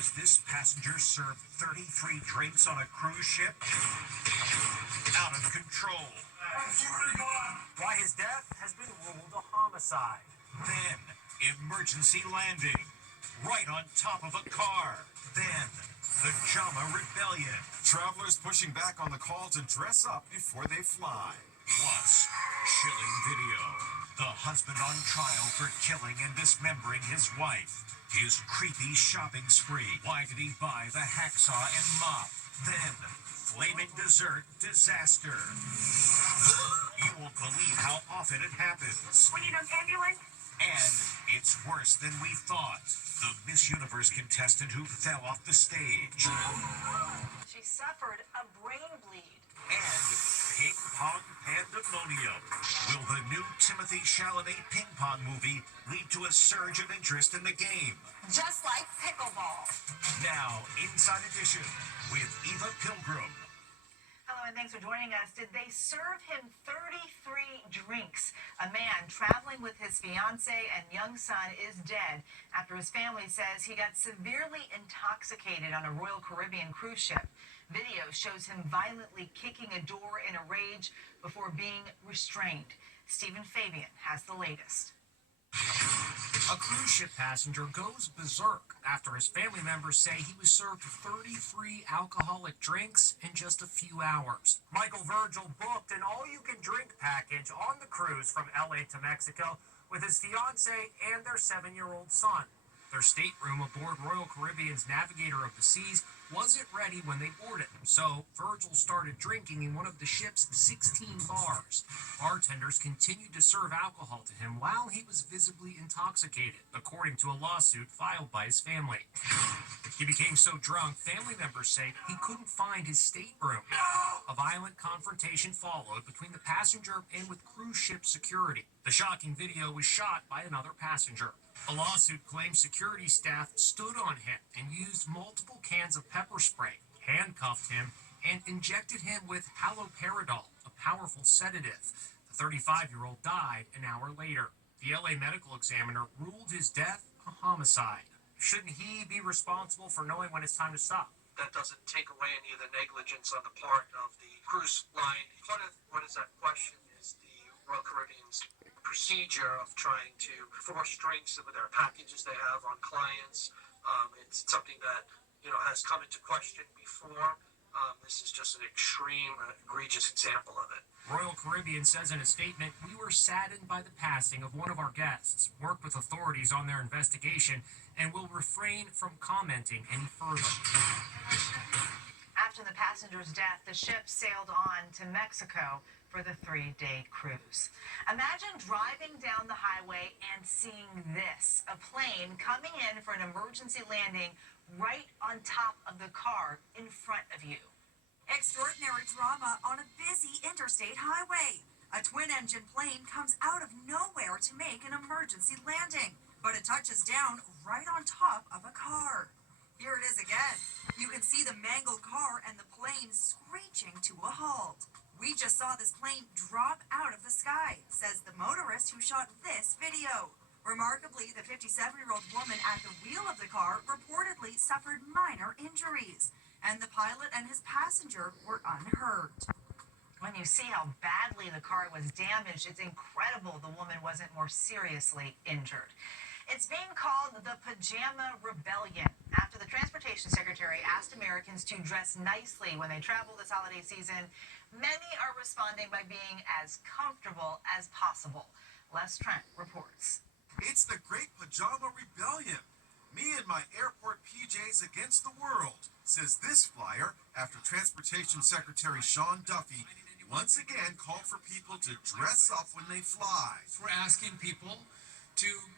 Was this passenger served 33 drinks on a cruise ship? Out of control. Why his death has been ruled a homicide. Then, emergency landing. Right on top of a car. Then, pajama rebellion. Travelers pushing back on the call to dress up before they fly. Plus, chilling video. The husband on trial for killing and dismembering his wife. His creepy shopping spree. Why did he buy the hacksaw and mop? Then, flaming dessert disaster. You won't believe how often it happens. We need an ambulance. And it's worse than we thought. The Miss Universe contestant who fell off the stage. She suffered a brain bleed. And ping pong pandemonium. Will the new Timothée Chalamet ping pong movie lead to a surge of interest in the game? Just like pickleball. Now, Inside Edition with Eva Pilgrim. Hello and thanks for joining us. Did they serve him 33 drinks? A man traveling with his fiancée and young son is dead after his family says he got severely intoxicated on a Royal Caribbean cruise ship. Video shows him violently kicking a door in a rage before being restrained. Stephen Fabian has the latest. A cruise ship passenger goes berserk after his family members say he was served 33 alcoholic drinks in just a few hours. Michael Virgil booked an all-you-can-drink package on the cruise from LA to Mexico with his fiancée and their 7-year-old son. Their stateroom aboard Royal Caribbean's Navigator of the Seas wasn't ready when they boarded, so Virgil started drinking in one of the ship's 16 bars. Bartenders continued to serve alcohol to him while he was visibly intoxicated, according to a lawsuit filed by his family. He became so drunk, family members say he couldn't find his stateroom. A violent confrontation followed between the passenger and with cruise ship security. The shocking video was shot by another passenger. A lawsuit claims security staff stood on him and used multiple cans of pepper spray, handcuffed him, and injected him with haloperidol, a powerful sedative. The 35-year-old died an hour later. The LA medical examiner ruled his death a homicide. Shouldn't he be responsible for knowing when it's time to stop? That doesn't take away any of the negligence on the part of the cruise line. Part of what is at question is the Royal Caribbean's procedure of trying to force drinks with their packages they have on clients. It's something that has come into question before. This is just an extreme, egregious example of it. Royal Caribbean says in a statement, "We were saddened by the passing of one of our guests, worked with authorities on their investigation, and will refrain from commenting any further." After the passenger's death, the ship sailed on to Mexico for the 3-day cruise. Imagine driving down the highway and seeing this, a plane coming in for an emergency landing right on top of the car in front of you. Extraordinary drama on a busy interstate highway. A twin-engine plane comes out of nowhere to make an emergency landing, but it touches down right on top of a car. Here it is again. You can see the mangled car and the plane screeching to a halt. "We just saw this plane drop out of the sky," says the motorist who shot this video. Remarkably, the 57-year-old woman at the wheel of the car reportedly suffered minor injuries, and the pilot and his passenger were unhurt. When you see how badly the car was damaged, it's incredible the woman wasn't more seriously injured. It's being called the Pajama Rebellion after the Transportation Secretary asked Americans to dress nicely when they travel this holiday season. Many are responding by being as comfortable as possible. Les Trent reports. It's the Great Pajama Rebellion. Me and my airport PJs against the world, says this flyer after Transportation Secretary Sean Duffy once again called for people to dress up when they fly. We're asking people to,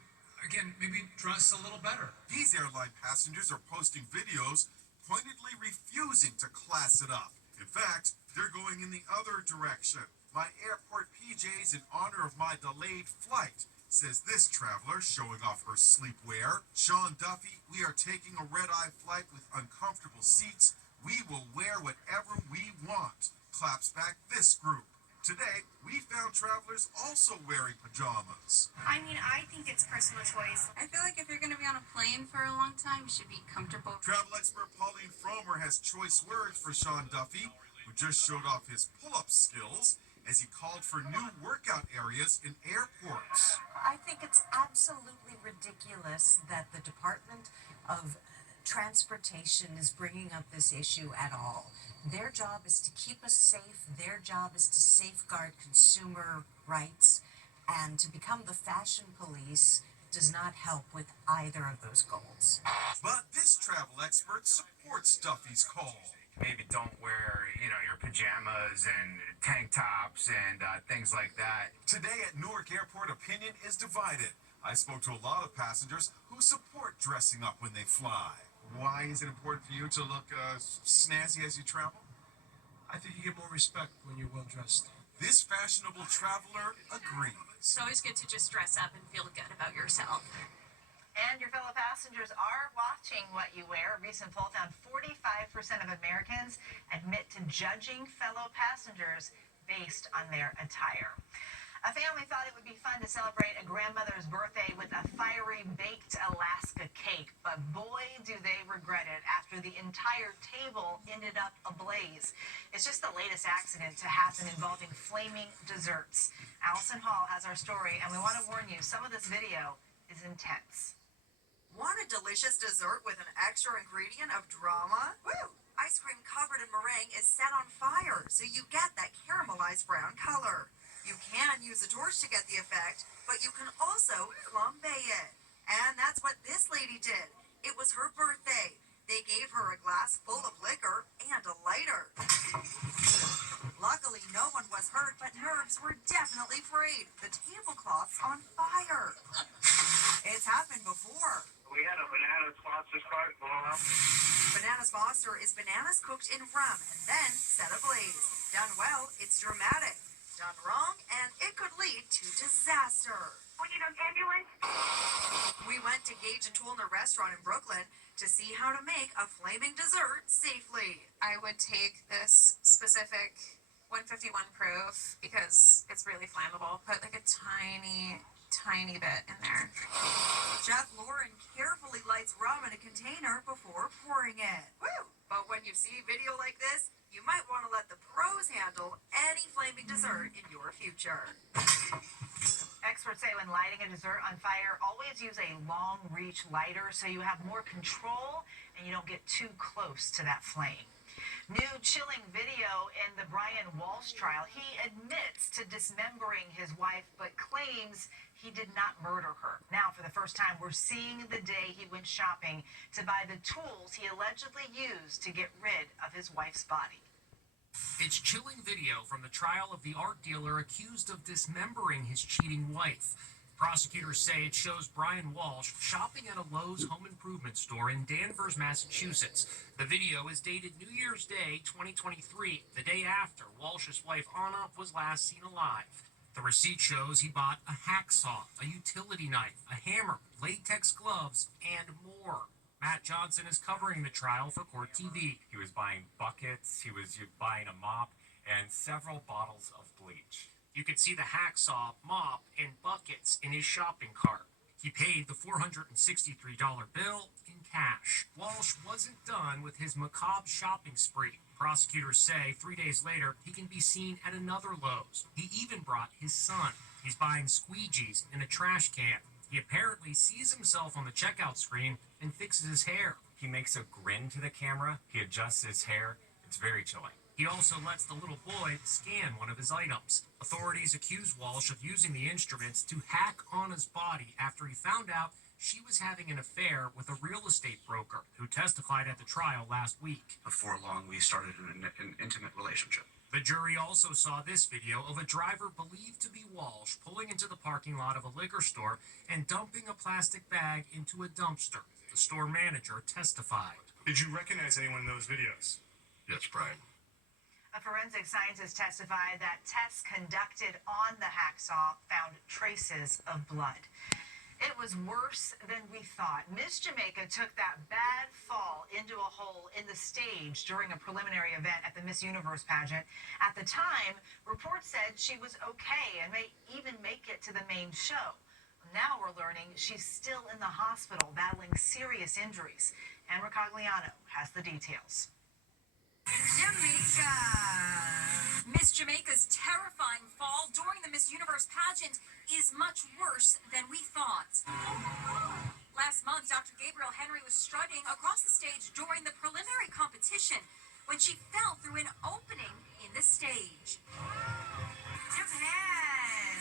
again, maybe dress a little better. These airline passengers are posting videos pointedly refusing to class it up. In fact, they're going in the other direction. My airport PJs in honor of my delayed flight, says this traveler showing off her sleepwear. Sean Duffy, we are taking a red-eye flight with uncomfortable seats. We will wear whatever we want, claps back this group. Today, we found travelers also wearing pajamas. I mean, I think it's personal choice. I feel like if you're going to be on a plane for a long time, you should be comfortable. Travel expert Pauline Fromer has choice words for Sean Duffy, who just showed off his pull-up skills as he called for new workout areas in airports. I think it's absolutely ridiculous that the Department of Transportation is bringing up this issue at all. Their job is to keep us safe. Their job is to safeguard consumer rights, and to become the fashion police does not help with either of those goals. But this travel expert supports Duffy's call. Maybe don't wear, your pajamas and tank tops and things like that. Today at Newark Airport, opinion is divided. I spoke to a lot of passengers who support dressing up when they fly. Why is it important for you to look snazzy as you travel? I think you get more respect when you're well dressed. This fashionable traveler agrees. It's always good to just dress up and feel good about yourself. And your fellow passengers are watching what you wear. A recent poll found 45% of Americans admit to judging fellow passengers based on their attire. A family thought it would be fun to celebrate a grandmother's birthday with a fiery baked Alaska cake, but boy, do they regret it after the entire table ended up ablaze. It's just the latest accident to happen involving flaming desserts. Allison Hall has our story, and we want to warn you, some of this video is intense. Want a delicious dessert with an extra ingredient of drama? Woo! Ice cream covered in meringue is set on fire, so you get that caramelized brown color. You can use a torch to get the effect, but you can also flambe it. And that's what this lady did. It was her birthday. They gave her a glass full of liquor and a lighter. Luckily, no one was hurt, but nerves were definitely frayed. The tablecloth's on fire. It's happened before. We had a Bananas Foster's cart blow up. Bananas Foster is bananas cooked in rum and then set ablaze. Done well, it's dramatic. Done wrong, and it could lead to disaster. We need an ambulance. We went to Gage and Toolner Restaurant in Brooklyn to see how to make a flaming dessert safely. I would take this specific 151 proof because it's really flammable. Put like a tiny bit in there. Chef Lauren carefully lights rum in a container before pouring it. Woo! But when you see video like this, you might want to let the pros handle any flaming dessert in your future. Experts say when lighting a dessert on fire, always use a long reach lighter so you have more control and you don't get too close to that flame. New chilling video in the Brian Walsh trial. He admits to dismembering his wife, but claims he did not murder her. Now, for the first time, we're seeing the day he went shopping to buy the tools he allegedly used to get rid of his wife's body. It's chilling video from the trial of the art dealer accused of dismembering his cheating wife. Prosecutors say it shows Brian Walsh shopping at a Lowe's home improvement store in Danvers, Massachusetts. The video is dated New Year's Day 2023, the day after Walsh's wife Anna was last seen alive. The receipt shows he bought a hacksaw, a utility knife, a hammer, latex gloves, and more. Matt Johnson is covering the trial for Court TV. He was buying buckets, he was buying a mop, and several bottles of bleach. You could see the hacksaw, mop, and buckets in his shopping cart. He paid the $463 bill in cash. Walsh wasn't done with his macabre shopping spree. Prosecutors say 3 days later, he can be seen at another Lowe's. He even brought his son. He's buying squeegees in a trash can. He apparently sees himself on the checkout screen and fixes his hair. He makes a grin to the camera. He adjusts his hair. It's very chilling. He also lets the little boy scan one of his items. Authorities accuse Walsh of using the instruments to hack Anna's body after he found out she was having an affair with a real estate broker who testified at the trial last week. Before long, we started an intimate relationship. The jury also saw this video of a driver believed to be Walsh pulling into the parking lot of a liquor store and dumping a plastic bag into a dumpster. The store manager testified. Did you recognize anyone in those videos? Yes, Brian. A forensic scientist testified that tests conducted on the hacksaw found traces of blood. It was worse than we thought. Miss Jamaica took that bad fall into a hole in the stage during a preliminary event at the Miss Universe pageant. At the time, reports said she was okay and may even make it to the main show. Now we're learning she's still in the hospital battling serious injuries. Anne Ricagliano has the details. Jamaica. Miss Jamaica's terrifying fall during the Miss Universe pageant is much worse than we thought. Last month, Dr. Gabriel Henry was strutting across the stage during the preliminary competition when she fell through an opening in the stage. Japan.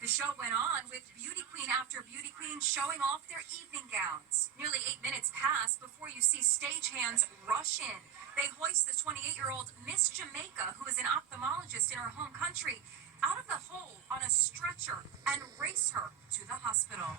The show went on with beauty queen after beauty queen showing off their evening gowns. Nearly 8 minutes pass before you see stagehands rush in. They hoist the 28-year-old Miss Jamaica, who is an ophthalmologist in her home country, out of the hole on a stretcher and race her to the hospital.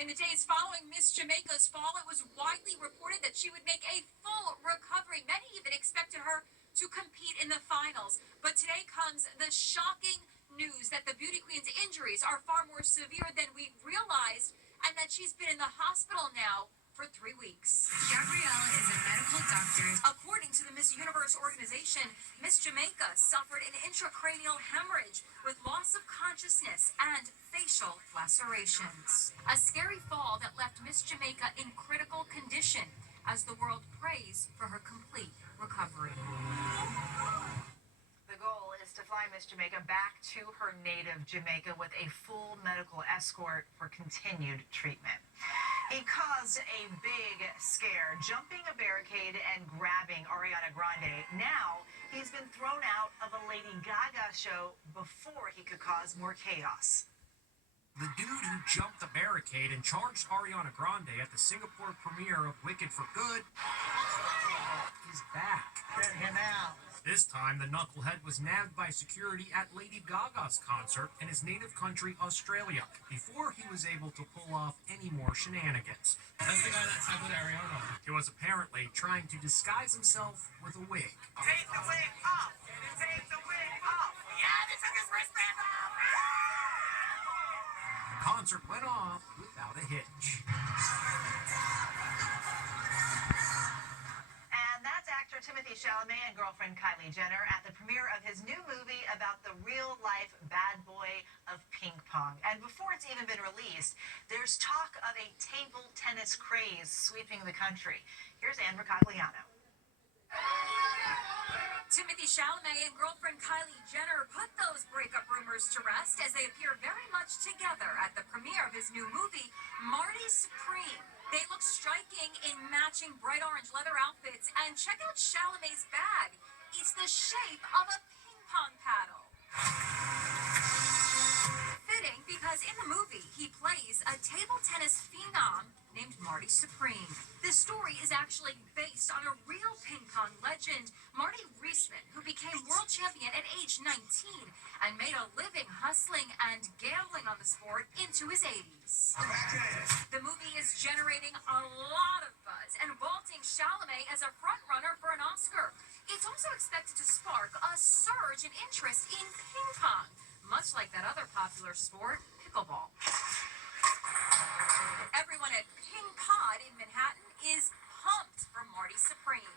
In the days following Miss Jamaica's fall, it was widely reported that she would make a full recovery. Many even expected her to compete in the finals. But today comes the shocking news that the beauty queen's injuries are far more severe than we realized, and that she's been in the hospital now for 3 weeks. Gabrielle is a medical doctor. According to the Miss Universe organization, Miss Jamaica suffered an intracranial hemorrhage with loss of consciousness and facial lacerations. A scary fall that left Miss Jamaica in critical condition as the world prays for her complete recovery. The goal is to fly Miss Jamaica back to her native Jamaica with a full medical escort for continued treatment. He caused a big scare, jumping a barricade and grabbing Ariana Grande. Now, he's been thrown out of a Lady Gaga show before he could cause more chaos. The dude who jumped the barricade and charged Ariana Grande at the Singapore premiere of Wicked for Good is back. Get him out. This time, the knucklehead was nabbed by security at Lady Gaga's concert in his native country, Australia, before he was able to pull off any more shenanigans. That's the guy that tackled Ariana. He was apparently trying to disguise himself with a wig. Take the wig off! Take the wig off! Yeah, they took his wristband off! The concert went off without a hitch. And that's actor Timothy Chalamet and girlfriend Kylie Jenner at the premiere of his new movie about the real-life bad boy of ping pong. And before it's even been released, there's talk of a table tennis craze sweeping the country. Here's Anne Ricagliano. Timothy Chalamet and girlfriend Kylie Jenner put those breakup rumors to rest as they appear very much together at the premiere of his new movie, Marty Supreme. They look striking in matching bright orange leather outfits, and check out Chalamet's bag. It's the shape of a ping pong paddle. Fitting because in the movie he plays a table tennis phenom named Marty Supreme. This story is actually based on a real ping pong legend, Marty Reisman, who became world champion at age 19 and made a living hustling and gambling on the sport into his 80s. The movie is generating a lot of buzz and vaulting Chalamet as a frontrunner for an Oscar. It's also expected to spark a surge in interest in ping pong, much like that other popular sport, pickleball. Everyone at Ping Pod in Manhattan is pumped for Marty Supreme.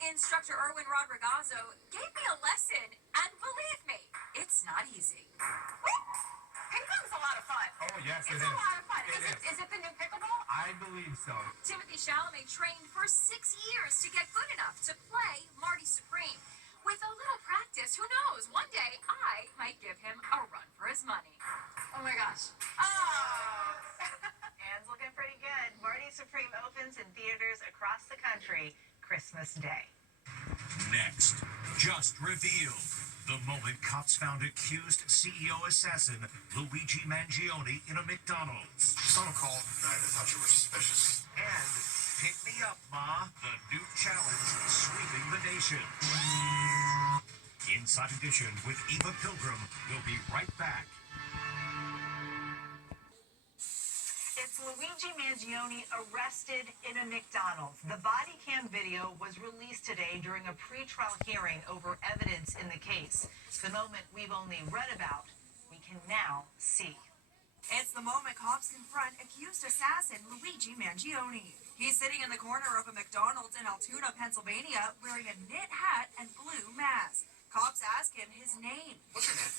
Instructor Erwin Rodrigazzo gave me a lesson, and believe me, it's not easy. Ping pong's a lot of fun. Oh, yes, It's a lot of fun. Is it the new pickleball? I believe so. Timothy Chalamet trained for 6 years to get good enough to play Marty Supreme. With a little practice, who knows? One day, I might give him a run for his money. Oh my gosh. Oh! Anne's looking pretty good. Marty Supreme opens in theaters across the country Christmas Day. Next, just revealed. The moment cops found accused CEO assassin Luigi Mangione in a McDonald's. Someone called. I thought you were suspicious. And Pick Me Up, Ma, the new challenge sweeping the nation. Inside Edition with Eva Pilgrim. We'll be right back. It's Luigi Mangione arrested in a McDonald's. The body cam video was released today during a pretrial hearing over evidence in the case. The moment we've only read about, we can now see. It's the moment cops confront accused assassin Luigi Mangione. He's sitting in the corner of a McDonald's in Altoona, Pennsylvania, wearing a knit hat and blue mask. Cops ask him his name. What's your name?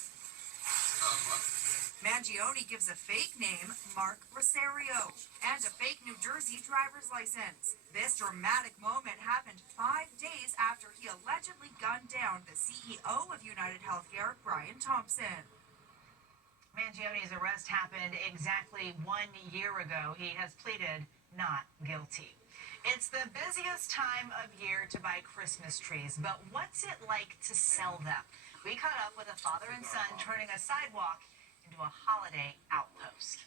Mangione gives a fake name, Mark Rosario, and a fake New Jersey driver's license. This dramatic moment happened 5 days after he allegedly gunned down the CEO of United Healthcare, Brian Thompson. Mangione's arrest happened exactly 1 year ago. He has pleaded not guilty. It's the busiest time of year to buy Christmas trees, but what's it like to sell them? We caught up with a father and son turning a sidewalk into a holiday outpost.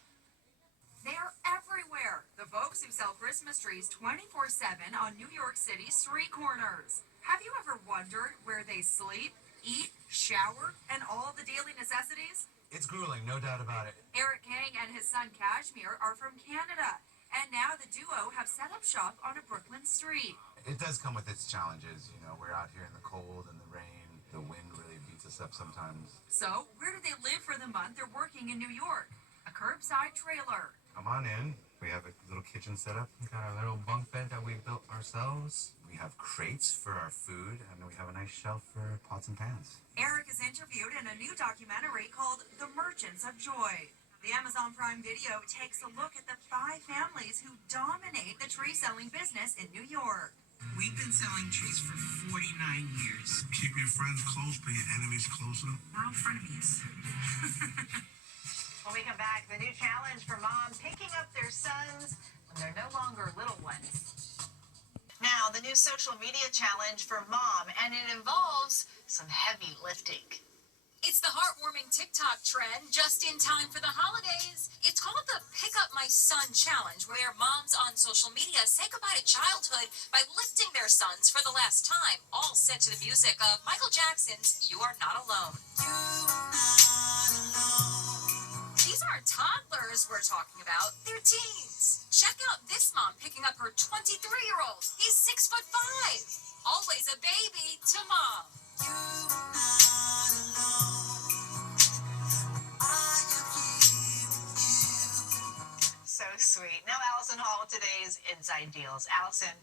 They are everywhere. The folks who sell Christmas trees 24/7 on New York City's street corners. Have you ever wondered where they sleep, eat, shower, and all the daily necessities? It's grueling, no doubt about it. Eric Kang and his son Kashmir are from Canada, and now the duo have set up shop on a Brooklyn street. It does come with its challenges. You know, we're out here in the cold and the rain. The wind really beats us up sometimes. So, where do they live for the month they're working in New York? A curbside trailer. Come on in. We have a little kitchen set up. We got our little bunk bed that we built ourselves. We have crates for our food, and we have a nice shelf for pots and pans. Eric is interviewed in a new documentary called The Merchants of Joy. The Amazon Prime Video takes a look at the 5 families who dominate the tree-selling business in New York. We've been selling trees for 49 years. Keep your friends close, but your enemies closer. We're all frenemies. When we come back, the new challenge for mom picking up their sons when they're no longer little ones. Now, the new social media challenge for mom, and it involves some heavy lifting. It's the heartwarming TikTok trend just in time for the holidays. It's called the Pick Up My Son Challenge, where moms on social media say goodbye to childhood by lifting their sons for the last time, all set to the music of Michael Jackson's You Are Not Alone. These aren't toddlers we're talking about, they're teens. Check out this mom picking up her 23-year-old. He's 6'5", always a baby to mom. So sweet. Now Allison Hall with today's Inside Deals. Allison,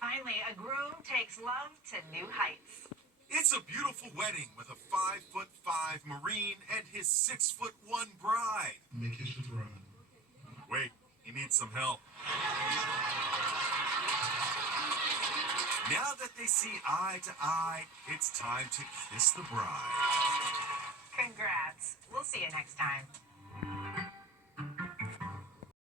finally, a groom takes love to new heights. It's a beautiful wedding with a 5'5" Marine and his 6'1" bride. Make history run. Wait, he needs some help. Now that they see eye to eye, it's time to kiss the bride. Congrats. We'll see you next time.